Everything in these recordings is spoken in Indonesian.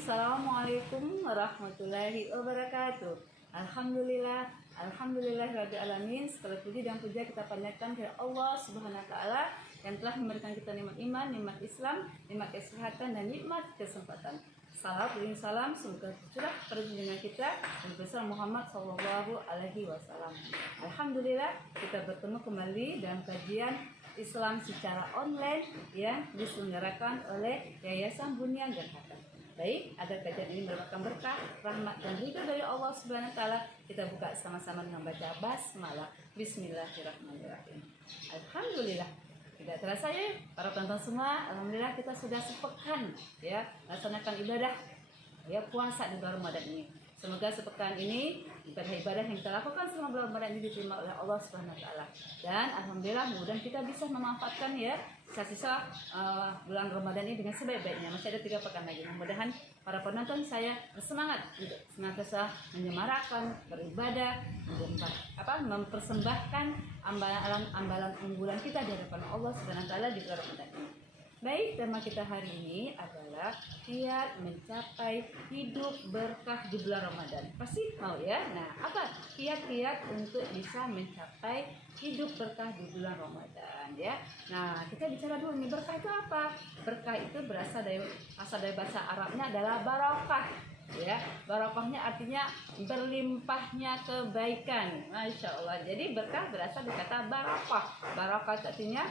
Assalamualaikum warahmatullahi wabarakatuh. Alhamdulillahirabbil alamin. Segala puji dan puja kita panjatkan kepada Allah Subhanahu wa taala yang telah memberikan kita nikmat iman, nikmat Islam, nikmat kesehatan dan nikmat kesempatan. Salam semoga tercurah pada junjungan kita dan besar Muhammad Sallallahu Alaihi Wasallam. Alhamdulillah kita bertemu kembali dalam kajian Islam secara online yang diselenggarakan oleh Yayasan Bunyan dan Hatta. Baik, agar kajian ini merupakan berkah, rahmat dan ridho dari Allah Subhanahu wa taala, kita buka sama-sama dengan baca basmalah. Bismillahirrahmanirrahim. Alhamdulillah. Tidak terasa ya para penonton semua, alhamdulillah kita sudah sepekan ya melaksanakan ibadah ya puasa di bulan Ramadan ini. Semoga sepekan ini ibadah-ibadah yang kita lakukan selama bulan Ramadan ini diterima oleh Allah Subhanahu wa taala. Dan alhamdulillah mudah-mudahan kita bisa memanfaatkan ya sisa-sisa bulan Ramadan ini dengan sebaik-baiknya. Masih ada 3 pekan lagi. Mudah-mudahan para penonton saya bersemangat untuk senantiasa menyemarakan beribadah, mempersembahkan ambalan unggulan kita di hadapan Allah Subhanahu wa taala di bulan Ramadan ini. Baik, tema kita hari ini adalah kiat mencapai hidup berkah di bulan Ramadan. Pasti mau ya? Nah, apa kiat-kiat untuk bisa mencapai hidup berkah di bulan Ramadan ya? Nah, kita bicara dulu nih, berkah itu apa? Berkah itu berasal dari bahasa Arabnya adalah barakah. Ya, barokahnya artinya berlimpahnya kebaikan. Masya Allah. Jadi berkah berasal dari kata barakah. Barakah artinya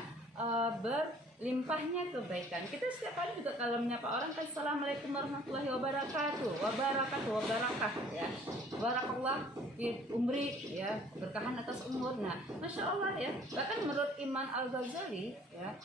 berlimpahnya kebaikan. Kita setiap hari juga kalau menyapa orang kan assalamualaikum warahmatullahi wabarakatuh, wabarakah ya. Barakallah fi umri ya, berkahan atas umur. Nah, masya Allah ya. Bahkan menurut Imam Al-Ghazali ya,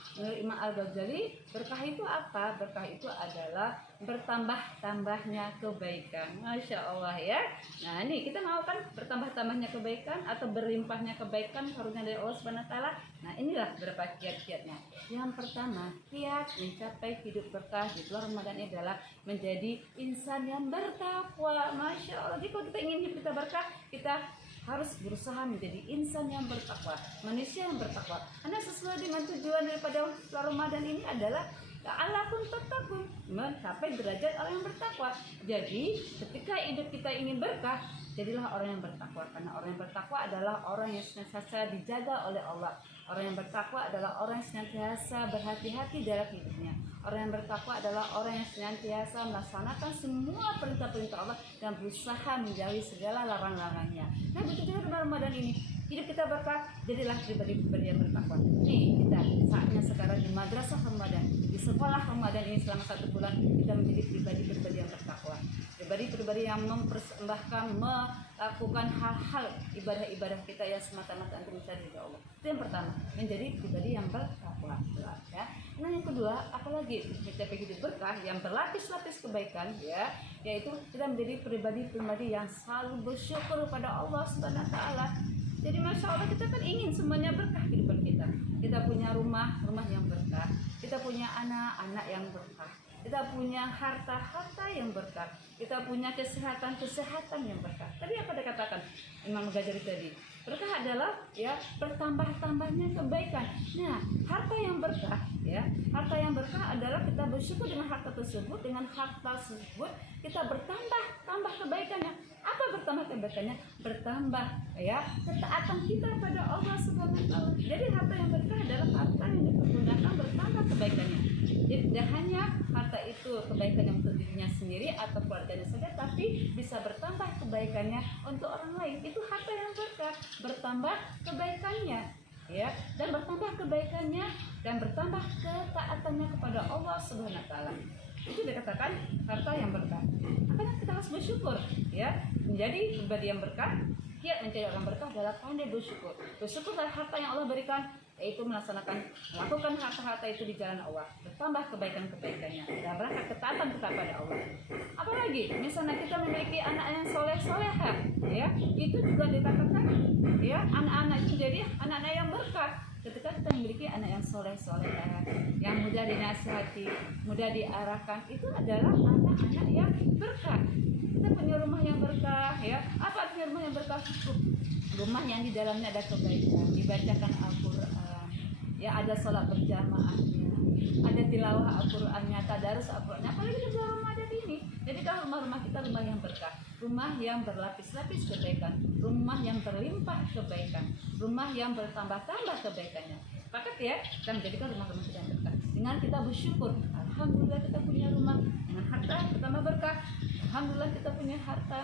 berkah itu apa? Berkah itu adalah bertambah-tambahnya kebaikan. Masya Allah ya. Nah ini kita mau kan bertambah-tambahnya kebaikan atau berlimpahnya kebaikan karunia dari Allah Subhanahu wa taala. Nah inilah beberapa kiat-kiatnya. Yang pertama, kiat mencapai hidup berkah di bulan Ramadan ini adalah menjadi insan yang bertakwa. Masya Allah. Jadi kalau kita ingin hidup kita berkah, kita harus berusaha menjadi insan yang bertakwa, manusia yang bertakwa. Karena sesuai dengan tujuan daripada bulan Ramadan ini adalah la'allakum tattaqun, mencapai derajat orang yang bertakwa. Jadi ketika hidup kita ingin berkah, jadilah orang yang bertakwa. Karena orang yang bertakwa adalah orang yang senantiasa dijaga oleh Allah. Orang yang bertakwa adalah orang yang senantiasa berhati-hati dalam hidupnya. Orang yang bertakwa adalah orang yang senantiasa melaksanakan semua perintah-perintah Allah dan berusaha menjauhi segala larang-larangnya. Nah begitu juga di Ramadan ini, hidup kita berkah, jadilah pribadi-pribadi yang bertakwa. Nih kita saatnya sekarang di madrasah Ramadan, di sekolah Ramadan ini selama 1 bulan kita menjadi pribadi-pribadi yang bertakwa. Pribadi-pribadi yang mempersembahkan, melakukan hal-hal ibadah-ibadah kita yang semata-mata untuk mencari ridha Allah. Itu yang pertama, menjadi pribadi yang bertakwa ya. Nah yang kedua, apalagi mencapai hidup berkah yang berlapis-lapis kebaikan ya, yaitu kita menjadi pribadi-pribadi yang selalu bersyukur kepada Allah Subhanahu wa taala. Jadi masya Allah kita kan ingin semuanya berkah kehidupan kita. Kita punya rumah yang berkah. Kita punya anak-anak yang berkah. Kita punya harta yang berkah. Kita punya kesehatan yang berkah. Tadi apa dikatakan Imam Ghazali tadi? Berkah adalah ya bertambah-tambahnya kebaikan. Nah, harta yang berkah ya, harta yang berkah adalah kita bersyukur dengan harta tersebut, kita bertambah kebaikannya. Apa bertambah kebaikannya? Bertambah ya ketaatan kita pada Allah Subhanahu wa taala. Jadi harta yang berkah adalah harta yang dipergunakan bertambah kebaikannya. Jadi tidak hanya harta itu kebaikan yang untuk dirinya sendiri atau keluarganya saja, tapi bisa bertambah kebaikannya untuk orang lain. Itu harta yang berkah, bertambah kebaikannya ya, dan bertambah kebaikannya dan bertambah ketaatannya kepada Allah Subhanahu wa taala. Itu dikatakan harta yang berkah. Makanya kita harus bersyukur ya, menjadi pribadi yang berkah. Kiat mencari orang berkah adalah pandai bersyukur. Bersyukur terhadap harta yang Allah berikan, yaitu melakukan harta-harta itu di jalan Allah, bertambah kebaikan-kebaikannya dan berangkat ketaatan kepada Allah. Apalagi misalnya kita memiliki anak yang soleh-soleha ya, itu juga dikatakan ya, anak-anak itu jadi anak-anak yang berkah. Ketika kita memiliki anak yang soleh-soleha, yang mudah dinasihati, mudah diarahkan, itu adalah anak-anak yang berkah. Kita punya rumah yang berkah ya. Apa artinya rumah yang berkah? Rumah yang di dalamnya ada kebaikan, dibacakan Al-Quran ya, ada sholat berjamaahnya, ada tilawah Al-Qurannya, tadarus Al-Qurannya, apalagi di bulan Ramadan ini. Jadi kita rumah yang berkah, rumah yang berlapis-lapis kebaikan, rumah yang berlimpah kebaikan, rumah yang bertambah-tambah kebaikannya. Sepakat ya, kita menjadikan rumah-rumah kita yang berkah. Dengan kita bersyukur, alhamdulillah kita punya rumah, dengan harta pertama berkah, alhamdulillah kita punya harta,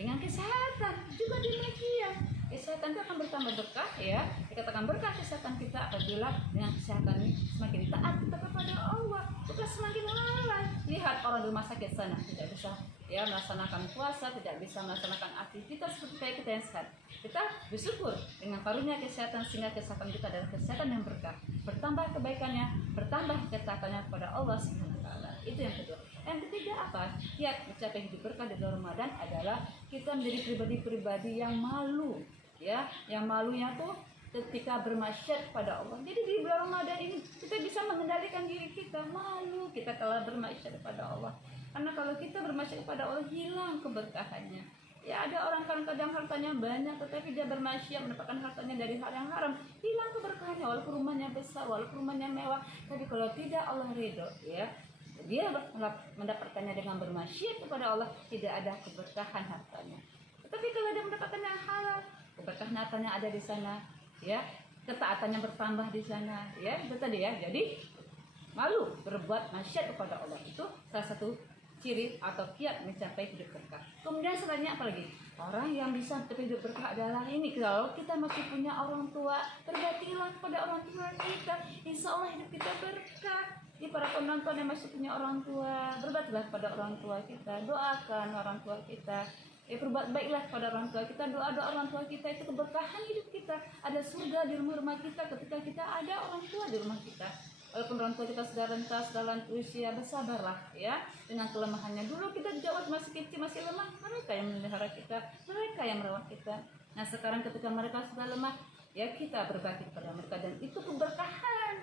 dengan kesehatan juga demikian. Kesehatan itu akan bertambah berkah ya. Dikatakan berkah kesehatan kita apabila dengan kesehatan ini semakin taat kita kepada Allah, bukan semakin lalai. Lihat orang di rumah sakit sana tidak bisa ya melaksanakan puasa, tidak bisa melaksanakan aktivitas seperti kayak kita yang sehat. Kita bersyukur dengan karunia kesehatan sehingga kesehatan kita adalah kesehatan yang berkah, bertambah kebaikannya, bertambah ketaatannya kepada Allah Subhanahu wa taala. Itu yang kedua. Yang ketiga apa? Kiat mencapai hidup berkah di dalam Ramadan adalah kita menjadi pribadi-pribadi yang malu. Ya, yang malunya tuh ketika bermaksiat kepada Allah. Jadi di bulan Ramadan ini kita bisa mengendalikan diri kita, malu kita kalau bermaksiat kepada Allah. Karena kalau kita bermaksiat kepada Allah hilang keberkahannya. Ya ada orang kadang-kadang hartanya banyak tetapi dia bermaksiat mendapatkan hartanya dari hal yang haram, hilang keberkahannya walaupun rumahnya besar, walaupun rumahnya mewah. Tapi kalau tidak Allah ridho, ya dia mendapatkannya dengan bermaksiat kepada Allah, tidak ada keberkahan hartanya. Tetapi kalau dia mendapatkan yang halal, keberkahan hartanya ada di sana, ya ketaatannya bertambah di sana, ya itu tadi ya. Jadi malu berbuat maksiat kepada Allah itu salah satu ciri atau kiat mencapai hidup berkah. Kemudian selanjutnya apa lagi? Orang yang bisa mencapai hidup berkah adalah ini, kalau kita masih punya orang tua, berbaktilah kepada orang tua kita, insya Allah hidup kita berkah. Di para penonton yang masih punya orang tua, berbaktilah kepada orang tua kita, doakan orang tua kita. Berbuat baiklah kepada orang tua kita, doa-doa orang tua kita itu keberkahan hidup kita. Ada surga di rumah-rumah kita ketika kita ada orang tua di rumah kita. Walaupun orang tua kita sudah renta, sudah lanjut usia, bersabarlah ya dengan kelemahannya. Dulu kita di Jawa masih kecil, masih lemah, mereka yang memelihara kita, mereka yang merawat kita. Nah sekarang ketika mereka sudah lemah, ya kita berbakti kepada mereka dan itu keberkahan.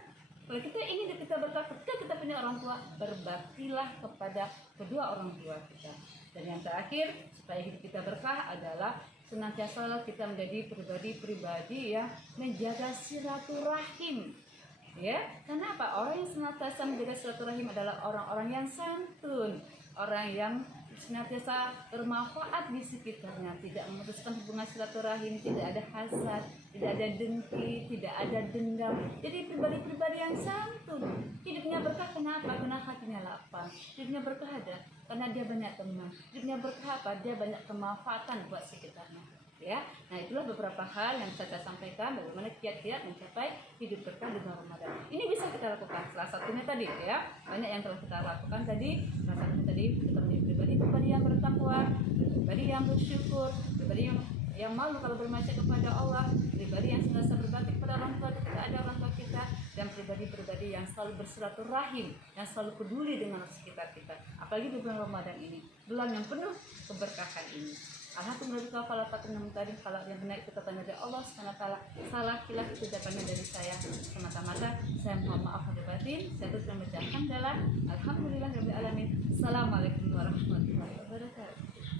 Kalau kita ingin kita berkah, ketika kita punya orang tua, berbaktilah kepada kedua orang tua kita. Dan yang terakhir, supaya hidup kita berkah adalah senantiasa kita menjadi pribadi-pribadi yang menjaga silaturahim. Ya, karena apa? Orang yang senantiasa menjaga silaturahim adalah orang-orang yang santun, orang yang senantiasa bermanfaat di sekitarnya, tidak memutuskan hubungan silaturahim, tidak ada hasad, tidak ada dengki, tidak ada dendam. Jadi pribadi-pribadi yang santun, hidupnya berkah. Kenapa? Karena hatinya lapang. Hidupnya berkah ada karena dia banyak teman. Hidupnya berkah apa? Dia banyak kemanfaatan buat sekitarnya. Ya, nah itulah beberapa hal yang saya sampaikan bagaimana kiat-kiat mencapai hidup berkah di bulan Ramadan. Ini bisa kita lakukan. Salah satunya tadi ya, banyak yang telah kita lakukan tadi. Salah satunya tadi kita menjadi pribadi yang bertakwa, pribadi yang bersyukur, pribadi yang malu kalau bermaksiat kepada Allah, pribadi yang senantiasa berbakti kepada orang tua ketika ada orang tua kita, dan pribadi-pribadi yang selalu bersilaturahim, yang selalu peduli dengan sekitar kita. Apalagi di bulan Ramadan ini, bulan yang penuh keberkahan ini. Alhamdulillah kalau tadi kalau yang benar itu katanya dari Allah SWT, salah kilaf itu datangnya dari saya semata-mata. Saya mohon maaf lahir batin. Saya terus mengucapkan adalah alhamdulillahirabbil alamin. Assalamualaikum warahmatullahi wabarakatuh.